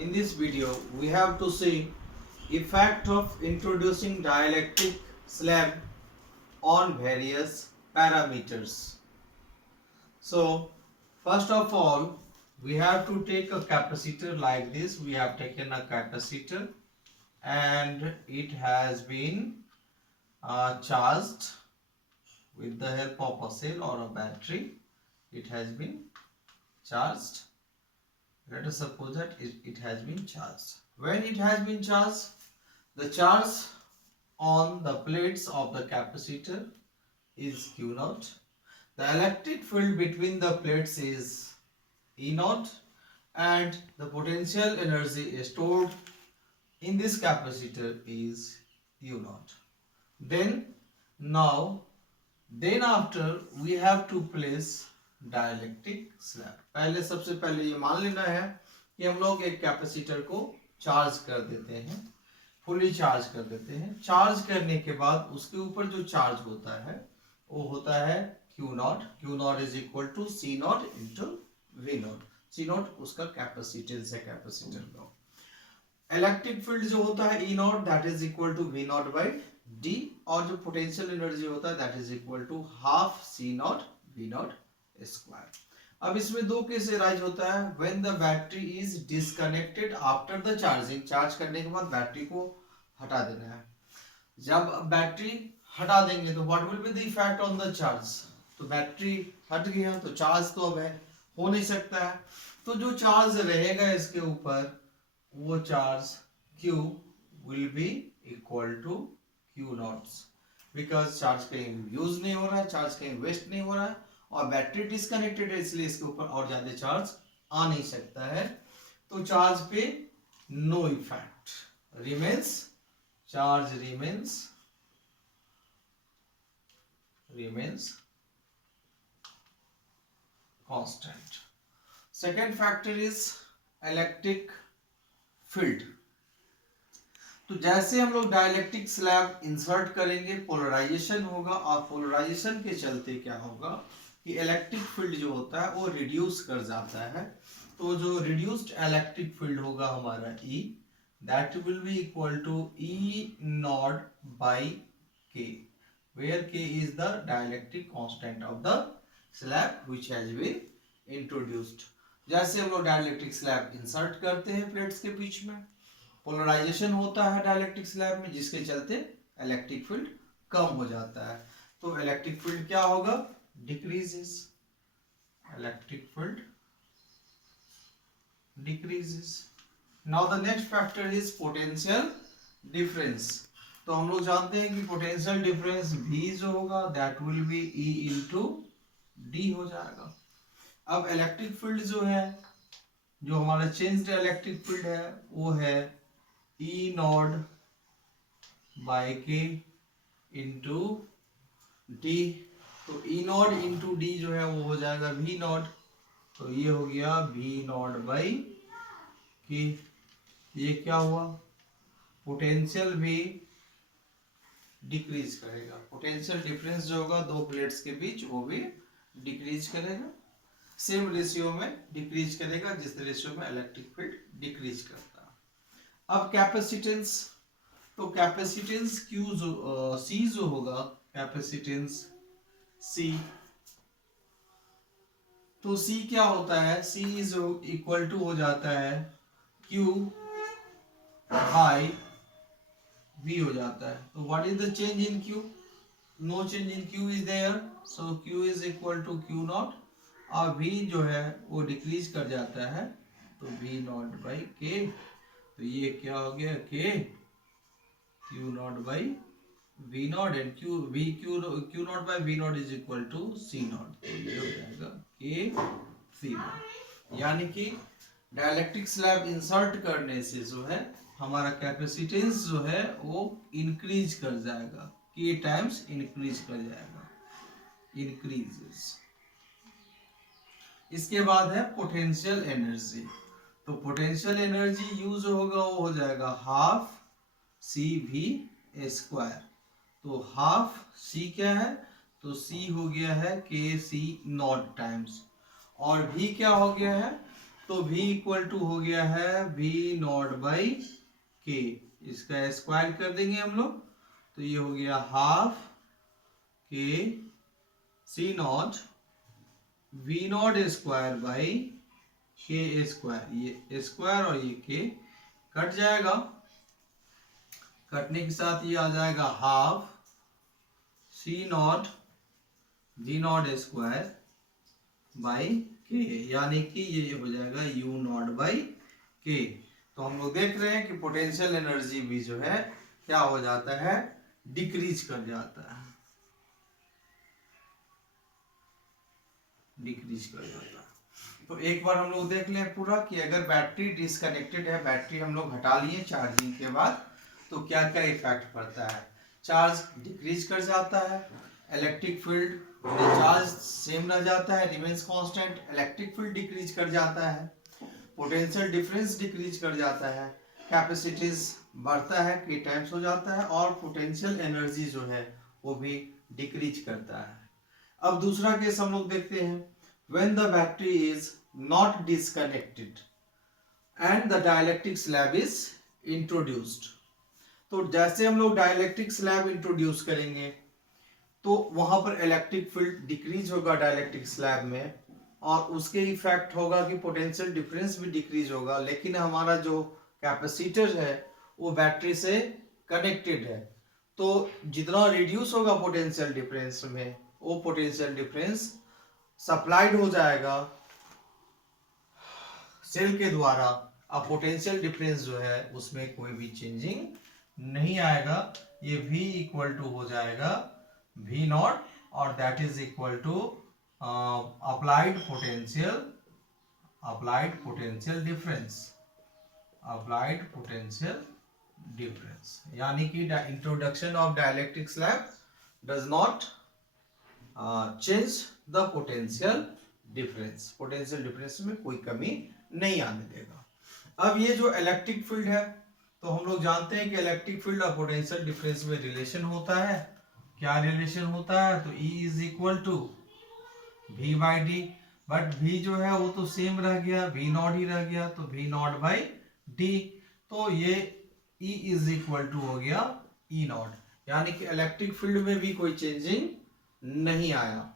In this video, we have to see effect of introducing dielectric slab on various parameters. So, first of all, we have to take a capacitor like this. We have taken a capacitor and it has been charged with the help of a cell or a battery. It has been charged. Let us suppose that it has been charged. When it has been charged, the charge on the plates of the capacitor is Q naught. The electric field between the plates is E naught, and the potential energy stored in this capacitor is U naught. Then after we have to place dielectric slab. पहले सबसे पहले ये मान लेना है कि हम लोग एक कैपेसिटर को चार्ज कर देते हैं, फुली चार्ज कर देते हैं. चार्ज करने के बाद उसके ऊपर जो चार्ज होता है वो होता है Q naught. Q naught is equal to C naught into V naught. C naught उसका कैपेसिटेंस है कैपेसिटर का. इलेक्ट्रिक फील्ड जो होता है E naught that is equal to V naught by D, और जो पोटेंशियल एनर्जी होता है that is equal to half C naught V naught square. अब इसमें दो केस राइज होता है. When the battery is disconnected after the charging, charge करने के बाद बैटरी को हटा देना है. जब बैटरी हटा देंगे तो what will be the effect on the charge. तो बैटरी हट गया तो चार्ज तो अब है हो नहीं सकता है. तो जो चार्ज रहेगा इसके ऊपर वो charge Q will be equal to Q naughts, because charge कहीं यूज नहीं हो रहा है, चार्ज कहीं वेस्ट नहीं हो रहा है और बैटरी डिस्कनेक्टेड है, इसलिए इसके ऊपर और ज्यादा चार्ज आ नहीं सकता है. तो चार्ज पे no effect remains, charge remains constant. Second factor is electric field. तो जैसे हम लोग डाइलेक्ट्रिक स्लैब इंसर्ट करेंगे पोलराइजेशन होगा, और पोलराइजेशन के चलते क्या होगा कि इलेक्ट्रिक फील्ड जो होता है वो रिड्यूस कर जाता है. तो जो रिड्यूस्ड इलेक्ट्रिक फील्ड होगा हमारा E, that will be equal to E naught by K, where K is the dielectric constant of the slab which has been introduced. जैसे हम लोग डाइलेक्ट्रिक स्लैब इंसर्ट करते हैं प्लेट्स के बीच में, पोलराइजेशन होता है डाइलेक्ट्रिक स्लैब में, जिसके चलते इलेक्ट्रिक फील्ड कम हो जाता है. तो इलेक्ट्रिक फील्ड क्या होगा, decreases. Electric field decreases. Now the next factor is potential difference. तो हम लोग जानते हैं कि पोटेंशियल डिफरेंस V जो होगा that will B E into D हो जाएगा. अब इलेक्ट्रिक फील्ड जो है, जो हमारा चेंज्ड इलेक्ट्रिक फील्ड है वो है E naught by K into D. तो E नॉट इंटू D जो है वो हो जाएगा V नॉट. तो ये हो गया V नॉट बाई K. ये क्या हुआ, पोटेंशियल भी डिक्रीज करेगा. पोटेंशियल डिफरेंस जो होगा दो प्लेट्स के बीच वो भी डिक्रीज करेगा, सेम रेशियो में डिक्रीज करेगा जिस रेशियो में इलेक्ट्रिक फील्ड डिक्रीज करता है. अब कैपेसिटेंस. तो कैपेसिटेंस Q जो C जो होगा, कैपेसिटेंस C, तो C क्या होता है, C इज इक्वल टू हो जाता है Q बाई V हो जाता है. तो what is the change in Q, no change in Q is there, so Q is equal to Q naught, और V जो है वो डिक्रीज कर जाता है तो V नॉट बाई K. तो ये क्या हो गया K Q naught by V naught, and Q naught by V naught is equal to C naught. तो ये हो जाएगा K C नॉट. यानी कि डाइलेक्ट्रिक स्लैब इंसर्ट करने से जो है हमारा कैपेसिटेंस जो है वो इंक्रीज कर जाएगा, K टाइम्स इंक्रीज कर जाएगा, इंक्रीजेस. इसके बाद है पोटेंशियल एनर्जी. तो पोटेंशियल एनर्जी यूज होगा वो हो जाएगा हाफ CV स्क्वायर. तो हाफ C क्या है, तो C हो गया है KC नॉट टाइम्स, और V क्या हो गया है, तो V इक्वल टू हो गया है V नॉट बाई के, इसका स्क्वायर कर देंगे हम लोग, तो ये हो गया half K C naught V naught square by K square, ये स्क्वायर और ये के कट जाएगा, कटने के साथ ये आ जाएगा half C naught G naught square by K, यानी कि ये हो जाएगा यू नॉट बाई के। तो हम लोग देख रहे हैं कि पोटेंशियल एनर्जी भी जो है क्या हो जाता है, डिक्रीज कर जाता है, डिक्रीज कर जाता है। तो एक बार हम लोग देख लें पूरा कि अगर बैटरी डिसकनेक्टेड है, बैटरी हम लोग हटा लिए चार्जिंग के बाद, तो क्या क्या इफेक्ट पड़ता है। चार्ज डिक्रीज कर जाता है, इलेक्ट्रिक फील्ड चार्ज सेम रह जाता है, remains constant, electric field decrease कर जाता है, पोटेंशियल डिफरेंस डिक्रीज कर जाता है, कैपेसिटीज बढ़ता है, के टाइम्स हो जाता है, और पोटेंशियल एनर्जी जो है वो भी डिक्रीज करता है। अब दूसरा केस हम लोग देखते हैं, when the battery is not disconnected and the dielectric slab is introduced. तो जैसे हम लोग डाइलेक्ट्रिक स्लैब इंट्रोड्यूस करेंगे तो वहां पर इलेक्ट्रिक फील्ड डिक्रीज होगा डाइलेक्ट्रिक स्लैब में, और उसके इफेक्ट होगा कि पोटेंशियल डिफरेंस भी डिक्रीज होगा, लेकिन हमारा जो कैपेसिटर है वो बैटरी से कनेक्टेड है, तो जितना रिड्यूस होगा पोटेंशियल डिफरेंस में, वो पोटेंशियल डिफरेंस सप्लाइड हो जाएगा सेल के द्वारा। अब पोटेंशियल डिफरेंस जो है उसमें कोई भी चेंजिंग नहीं आएगा, ये V इक्वल टू हो जाएगा V नॉट, और that is equal to applied potential difference, applied potential difference, यानी कि introduction of dielectric slab does not change the potential difference, potential difference में कोई कमी नहीं आने देगा। अब ये जो इलेक्ट्रिक फील्ड है, तो हम लोग जानते हैं कि इलेक्ट्रिक फील्ड और पोटेंशियल डिफरेंस में रिलेशन होता है। क्या रिलेशन होता है, तो E is equal to V by D, but V जो है वो तो सेम रह गया, V नॉट ही रह गया, तो V नॉट बाई डी, तो ये E इज इक्वल टू हो गया E नॉट, यानी कि इलेक्ट्रिक फील्ड में भी कोई चेंजिंग नहीं आया।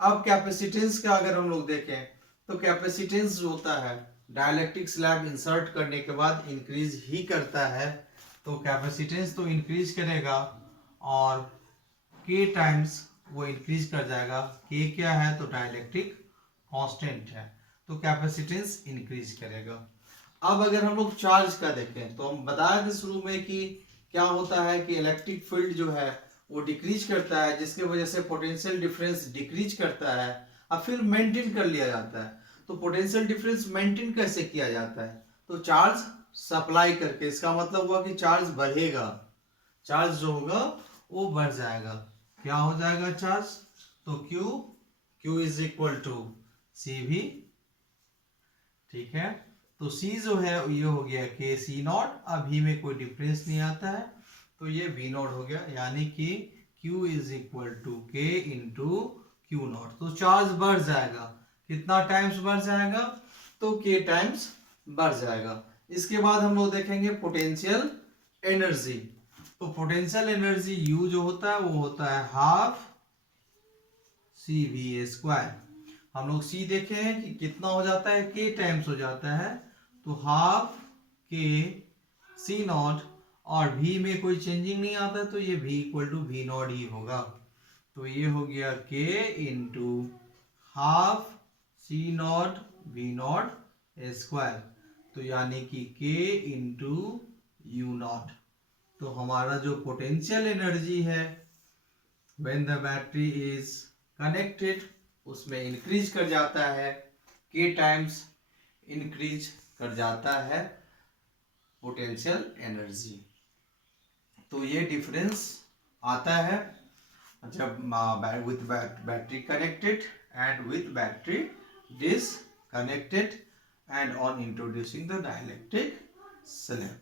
अब कैपेसिटेंस का अगर हम लोग देखें, तो कैपेसिटेंस जो होता है डाइलेक्ट्रिक स्लैब इंसर्ट करने के बाद इंक्रीज ही करता है, तो कैपेसिटेंस तो इंक्रीज करेगा और के टाइम्स वो इंक्रीज कर जाएगा। के क्या है, तो डाइलेक्ट्रिक कांस्टेंट है, तो कैपेसिटेंस इंक्रीज करेगा। अब अगर हम लोग चार्ज का देखें, तो हम बताया थे शुरू में कि क्या होता है कि इलेक्ट्रिक फील्ड जो है वो डिक्रीज करता है, जिसकी वजह से पोटेंशियल डिफरेंस डिक्रीज करता है, और फिर मेंटेन कर लिया जाता है। तो पोटेंशियल डिफरेंस मेंटेन कैसे किया जाता है, तो चार्ज सप्लाई करके। इसका मतलब हुआ कि चार्ज बढ़ेगा, चार्ज जो होगा वो बढ़ जाएगा। क्या हो जाएगा चार्ज, तो Q is equal to CV, ठीक है। तो C जो है ये हो गया के सी नॉट, अभी में कोई डिफरेंस नहीं आता है, तो ये V नॉट हो गया, यानी कि Q इज इक्वल टू के इंटू क्यू नॉट। तो चार्ज बढ़ जाएगा, कितना टाइम्स बढ़ जाएगा, तो K टाइम्स बढ़ जाएगा। इसके बाद हम लोग देखेंगे पोटेंशियल एनर्जी। तो पोटेंशियल एनर्जी U जो होता है वो होता है हाफ CV स्क्वायर। हम लोग C देखे हैं कि कितना हो जाता है, K टाइम्स हो जाता है, तो हाफ के सी नॉट, और V में कोई चेंजिंग नहीं आता, तो ये V equal to V naught ही होगा। तो ये हो गया K into half C naught V naught square, तो यानी कि K इंटू यू नॉट। तो हमारा जो पोटेंशियल एनर्जी है when the battery is connected, उसमें इंक्रीज कर जाता है, K टाइम्स इंक्रीज कर जाता है पोटेंशियल एनर्जी। तो ये डिफरेंस आता है जब with battery connected and with battery disconnected and on introducing the dielectric slab.